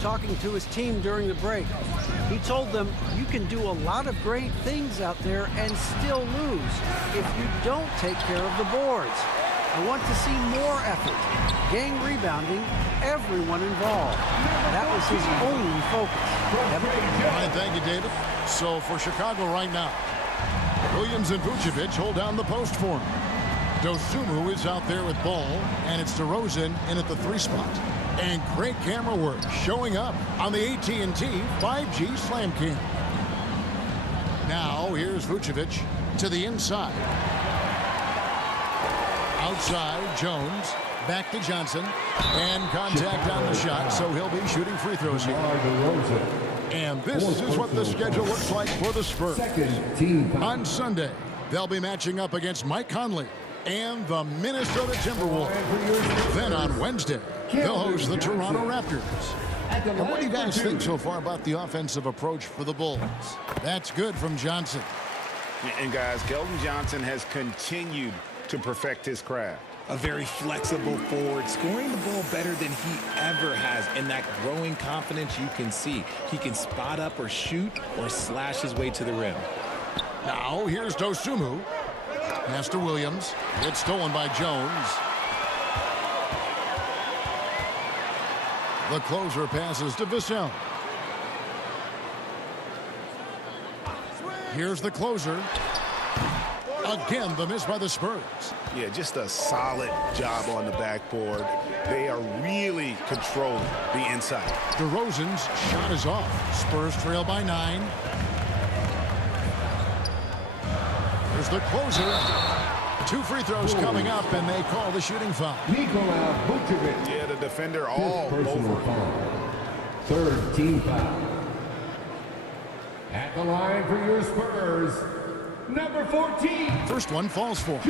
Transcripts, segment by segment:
Talking to his team during the break. He told them, you can do a lot of great things out there and still lose if you don't take care of the boards. I want to see more effort, gang rebounding, everyone involved. That was his only focus. All right, thank you, David. So for Chicago right now, Williams and Vucevic hold down the post for him. Dosunmu is out there with ball, and it's DeRozan in at the 3 spot. And great camera work showing up on the AT&T 5G Slam Cam. Now here's Vucevic to the inside. Outside, Jones. Back to Johnson. And contact on the shot, so he'll be shooting free throws here. And this is what the schedule looks like for the Spurs. On Sunday, they'll be matching up against Mike Conley and the Minnesota Timberwolves. Then on Wednesday, they'll host the Toronto Raptors. And what do you guys think so far about the offensive approach for the Bulls? That's good from Johnson. And guys, Keldon Johnson has continued to perfect his craft. A very flexible forward, scoring the ball better than he ever has, and that growing confidence you can see. He can spot up or shoot or slash his way to the rim. Now here's Dosunmu. Pass to Williams. It's stolen by Jones. The closer passes to Vassell. Here's the closer. Again, the miss by the Spurs. Yeah, just a solid job on the backboard. They are really controlling the inside. DeRozan's shot is off. Spurs trail by 9. Here's the closer. 2 free throws coming up, and they call the shooting foul. Nikola Vucevic. Yeah, the defender all over. Third team foul. At the line for your Spurs, number 14. First one falls for.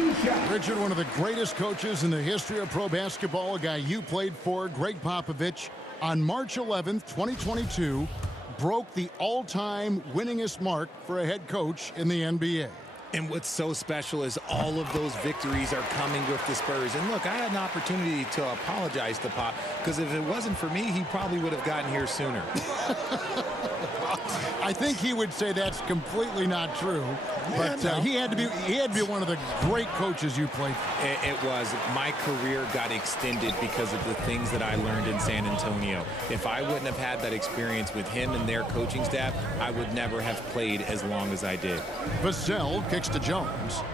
Richard, one of the greatest coaches in the history of pro basketball, a guy you played for, Greg Popovich, on March 11th, 2022, broke the all-time winningest mark for a head coach in the NBA. And what's so special is all of those victories are coming with the Spurs. And look, I had an opportunity to apologize to Pop, because if it wasn't for me, he probably would have gotten here sooner. I think he would say that's completely not true, but he had to be one of the great coaches you played for. It was. My career got extended because of the things that I learned in San Antonio. If I wouldn't have had that experience with him and their coaching staff, I would never have played as long as I did. Vassell kicks to Jones.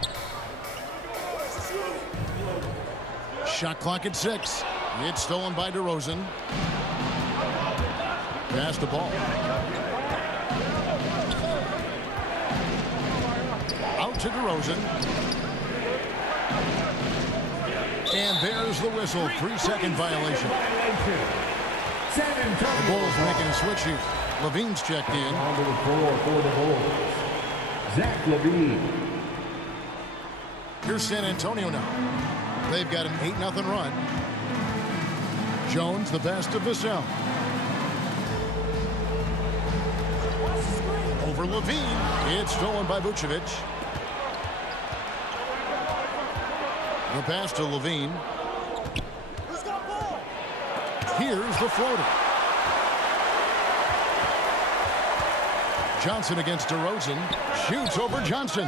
Shot clock at 6. It's stolen by DeRozan. Pass the ball. Out to DeRozan. And there's the whistle. 3-second violation. The Bulls making a switch here. Levine's checked in. Number 4 for the Bulls, Zach LaVine. Here's San Antonio now. They've got an 8-0 run. Jones, the pass to Vassell. Over Levine. It's stolen by Vucevic. The pass to Levine. Here's the floater. Johnson against DeRozan. Shoots over Johnson.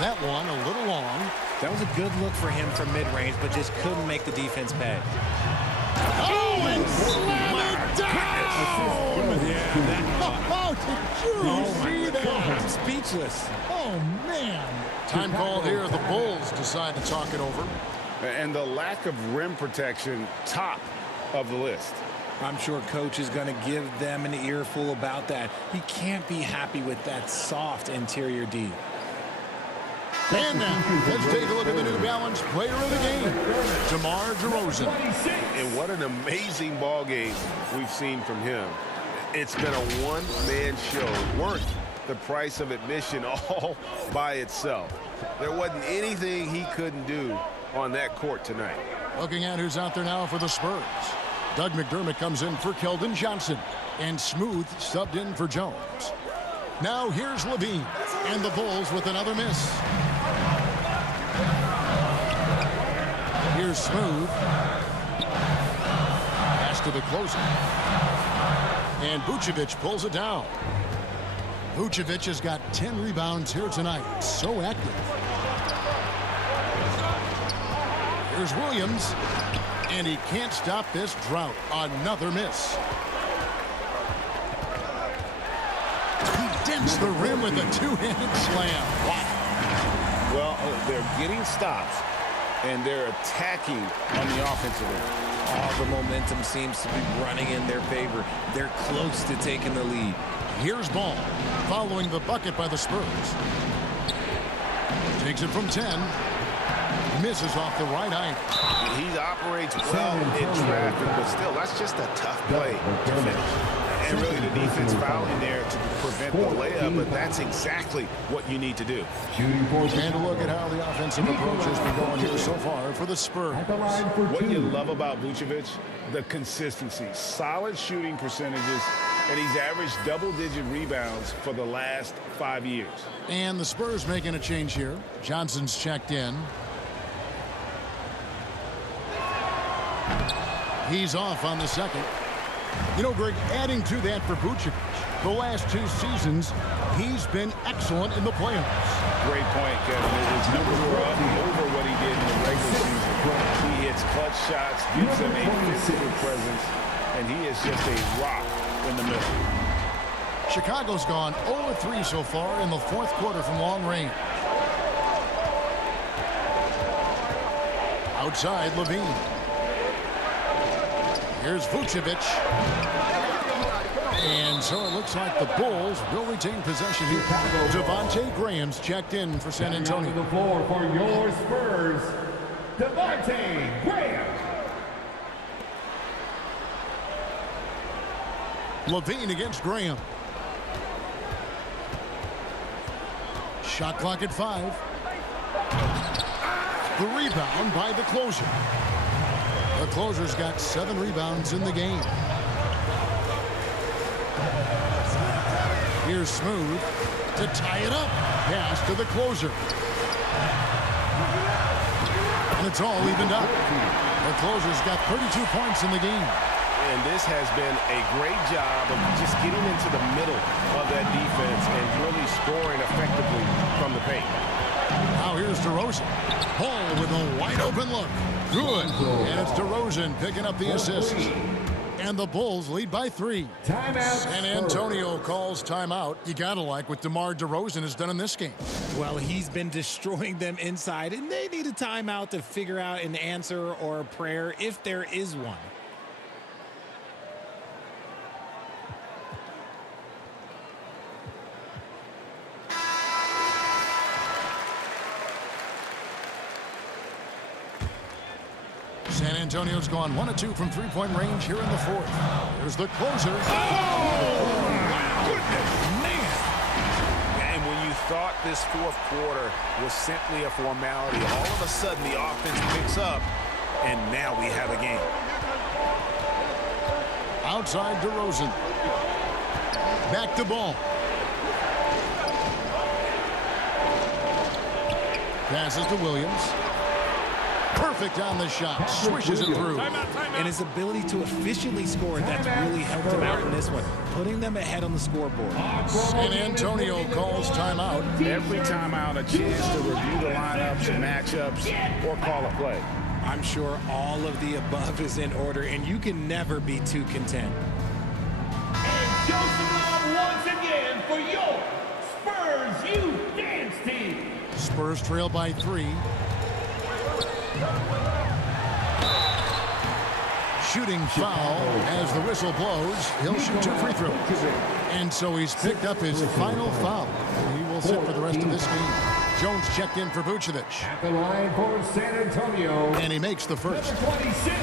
That one a little long. That was a good look for him from mid-range, but just couldn't make the defense pay. Oh, and slam it down! Oh, did you see that? I'm speechless. Oh, man. Time called here. The Bulls decide to talk it over. And the lack of rim protection, top of the list. I'm sure Coach is going to give them an earful about that. He can't be happy with that soft interior D. And now, let's take a look at the New Balance player of the game, DeMar DeRozan. And what an amazing ball game we've seen from him. It's been a one-man show worth the price of admission all by itself. There wasn't anything he couldn't do on that court tonight. Looking at who's out there now for the Spurs. Doug McDermott comes in for Keldon Johnson, and Smooth subbed in for Jones. Now here's Levine, and the Bulls with another miss. Here's Smooth. Pass to the closer. And Vucevic pulls it down. Vucevic has got 10 rebounds here tonight. So active. Here's Williams. And he can't stop this drought. Another miss. He dents the rim with a two-handed slam. Wow. Well, they're getting stops, and they're attacking on the offensive end. All the momentum seems to be running in their favor. They're close to taking the lead. Here's Ball, following the bucket by the Spurs. Takes it from 10. Misses off the right eye. He operates well in traffic, but still, that's just a tough play to finish. And really, the defense fouling there to prevent the layup, but that's exactly what you need to do. And a look at how the offensive approach has been going here so far for the Spurs. What you love about Vucevic, the consistency, solid shooting percentages, and he's averaged double-digit rebounds for the last 5 years. And the Spurs making a change here. Johnson's checked in. He's off on the second. You know, Greg, adding to that for Vucevic, the last 2 seasons, he's been excellent in the playoffs. Great point, Kevin. His numbers were up over what he did in the regular season. He hits clutch shots, gives them a physical presence, and he is just a rock in the middle. Chicago's gone 0-3 so far in the 4th quarter from long range. Outside, Levine. Here's Vucevic. And so it looks like the Bulls will retain possession here. Devontae Graham's checked in for San Antonio. The floor for your Spurs, Devontae Graham. Levine against Graham. Shot clock at 5. The rebound by the closer. The closer's got 7 rebounds in the game. Here's Smooth to tie it up. Pass to the closer. And it's all evened up. The closer's got 32 points in the game. And this has been a great job of just getting into the middle of that defense and really scoring effectively from the paint. Now here's DeRozan. Paul with a wide open look. Good. And it's DeRozan picking up the assist. And the Bulls lead by 3. Timeout. San Antonio calls timeout. You gotta like what DeMar DeRozan has done in this game. Well, he's been destroying them inside, and they need a timeout to figure out an answer or a prayer if there is one. San Antonio's gone 1 of 2 from three-point range here in the 4th. Here's the closer. And when you thought this 4th quarter was simply a formality, all of a sudden the offense picks up, and now we have a game. Outside DeRozan. Back to Ball. Passes to Williams. Perfect on the shot. Swishes it through. And his ability to efficiently score, that's really helped him out in this one, putting them ahead on the scoreboard. San Antonio calls timeout. Every timeout, a chance to review the lineups and matchups or call a play. I'm sure all of the above is in order, and you can never be too content. And Joseph Love once again for your Spurs Youth Dance Team. Spurs trail by 3. Shooting foul as the whistle blows. He'll shoot 2 free throws. And so he's picked up his final foul. He will sit for the rest of this game. Jones checked in for Vucevic. At the line for San Antonio. And he makes the first. Number 26.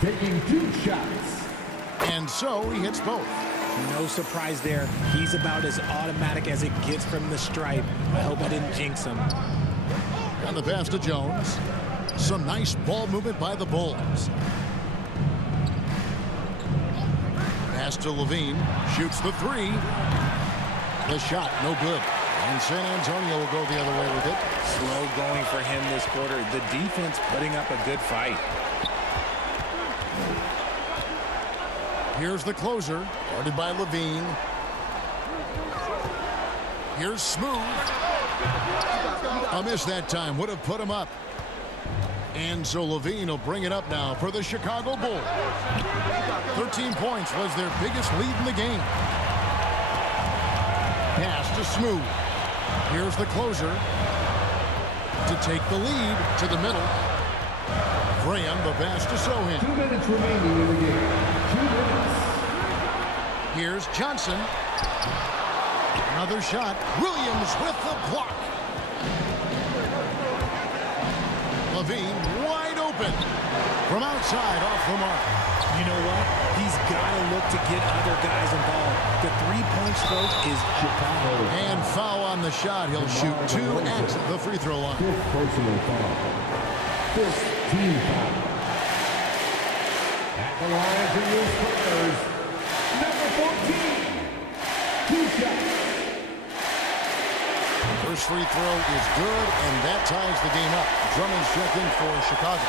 Taking 2 shots. And so he hits both. No surprise there. He's about as automatic as it gets from the stripe. I hope I didn't jinx him. On the pass to Jones. Some nice ball movement by the Bulls. Pass to Levine. Shoots the 3. The shot, no good. And San Antonio will go the other way with it. Slow going for him this quarter. The defense putting up a good fight. Here's the closer, guarded by Levine. Here's Smooth. A miss that time would have put him up. And so Levine will bring it up now for the Chicago Bulls. 13 points was their biggest lead in the game. Pass to Smooth. Here's the closer to take the lead to the middle. Graham, the pass to Sohan. 2 minutes remaining in the game. 2 minutes. Here's Johnson. Another shot. Williams with the block. Levine wide open from outside off the mark. You know what? He's got to look to get other guys involved. The three-point stroke is Chicago. And foul on the shot. He'll shoot 2 at the free throw line. Fifth personal foul. Fifth team foul. At the line for your Spurs, number 14. 2 shots. First free throw is good, and that ties the game up. Drummond's checked in for Chicago.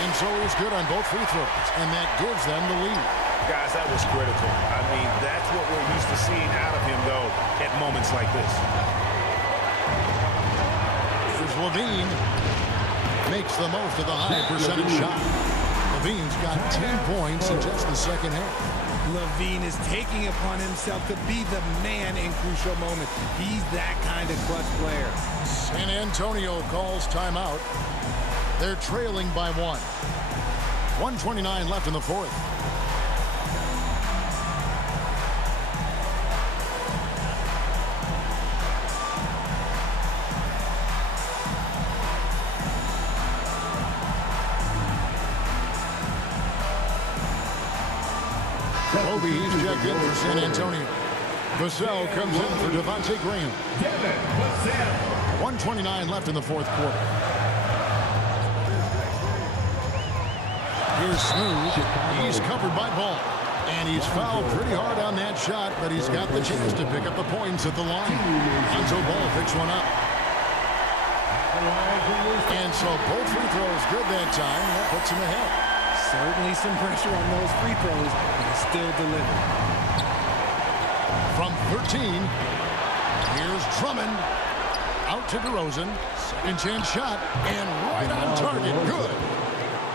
And so he's good on both free throws, and that gives them the lead. Guys, that was critical. I mean, that's what we're used to seeing out of him, though, at moments like this. Here's Levine. Makes the most of the high percentage shot. Levine's got 10 points in just the second half. Levine is taking upon himself to be the man in crucial moments. He's that kind of clutch player. San Antonio calls timeout. They're trailing by 1. 1:29 left in the fourth. Kobe, he's checked in for San Antonio. Vassell comes in for Devontae Graham. 1:29 left in the fourth quarter. Here's Smooth. He's covered by Ball. And he's fouled pretty hard on that shot, but he's got the chance to pick up the points at the line. Lonzo Ball picks one up. And so both free throws good that time. That puts him ahead. Certainly some pressure on those free throws, but he still delivered. From 13, here's Drummond. Out to DeRozan. Second chance shot, and right on target. Good.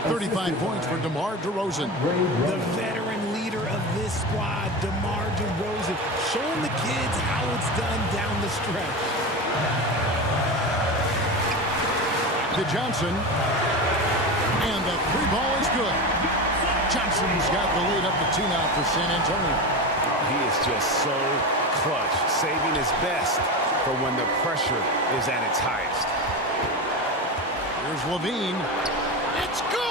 35 points for DeMar DeRozan. The veteran leader of this squad, DeMar DeRozan, showing the kids how it's done down the stretch. To Johnson. And the three ball is good. Johnson's got the lead up to 2 now for San Antonio. He is just so clutch, saving his best for when the pressure is at its highest. Here's Levine. It's good!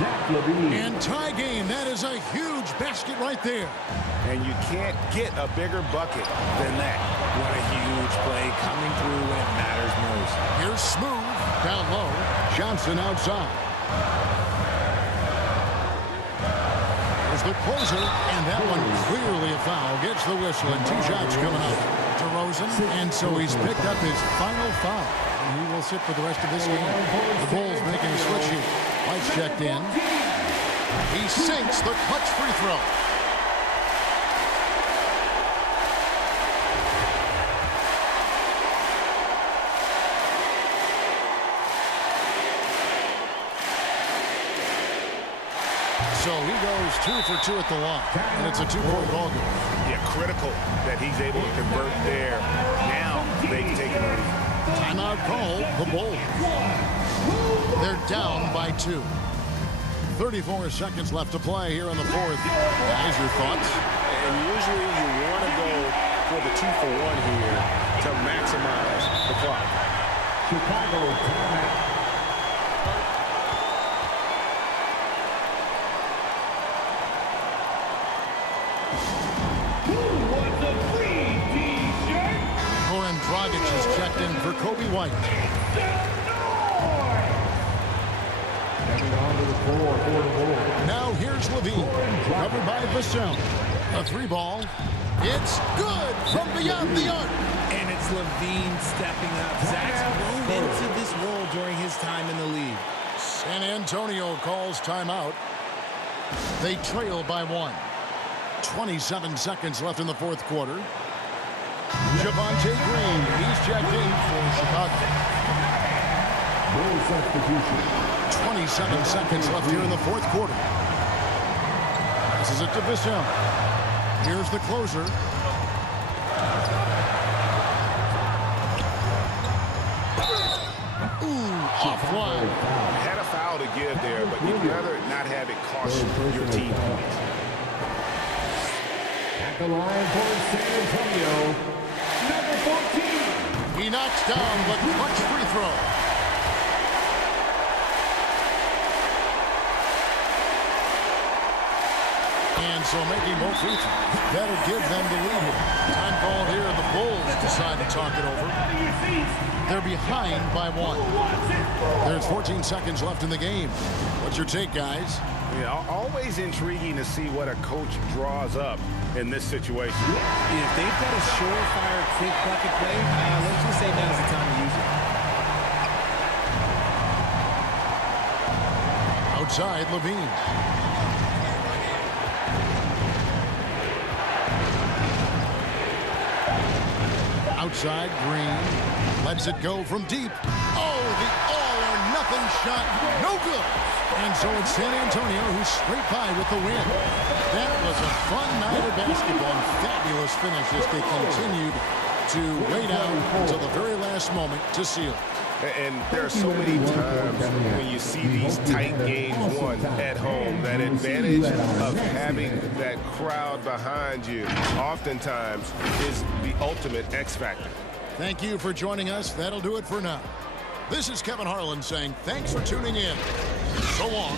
Zach Levine. And tie game. That is a huge basket right there. And you can't get a bigger bucket than that. What a huge play coming through when it matters most. Here's Smooth. Down low. Johnson outside. There's the closer, and that one clearly a foul. Gets the whistle, and 2 shots coming up. DeRozan, and so he's picked up his final foul. And he will sit for the rest of this game. The Bulls making a switch here. White's checked in. He sinks the clutch free throw. So he goes 2 for 2 at the line, and it's a 2-point ball game. Yeah, critical that he's able to convert there. Now they've taken a lead. Timeout call, the Bulls. They're down by 2. 34 seconds left to play here in the fourth. Guys, your thoughts? And usually you want to go for the 2-for-1 here to maximize the clock. Chicago timeout. Goran Dragic is checked in for Kobe White. Coming onto the floor for the Bulls. Now here's Levine, covered by Vassell. A 3-ball. It's good from beyond the arc. And it's Levine stepping up. Zach's grown into this role during his time in the league. San Antonio calls timeout. They trail by 1. 27 seconds left in the fourth quarter. Javonte Green, he's checked in for Chicago. 27 seconds left here in the fourth quarter. This is it to Bissell. Here's the closer. Ooh, offline. Had a foul to give there, but you'd rather not have it cost your team points. At the line for San Antonio, number 14. He knocks down the clutch free throw. And so making both free throws, that'll give them the lead here. Time called here, the Bulls decide to talk it over. They're behind by 1. There's 14 seconds left in the game. What's your take, guys? Yeah, always intriguing to see what a coach draws up in this situation. If they've got a surefire, quick bucket play, let's just say now's the time to use it. Outside, Levine. Outside, Green. Lets it go from deep. Oh, the all-or-nothing shot. No good. And so it's San Antonio who's straight by with the win. That was a fun night of basketball and fabulous finish as they continued to wait out until the very last moment to seal. And there are so many times when you see these tight games won at home, that advantage of having that crowd behind you oftentimes is the ultimate X factor. Thank you for joining us. That'll do it for now. This is Kevin Harlan saying thanks for tuning in. So long.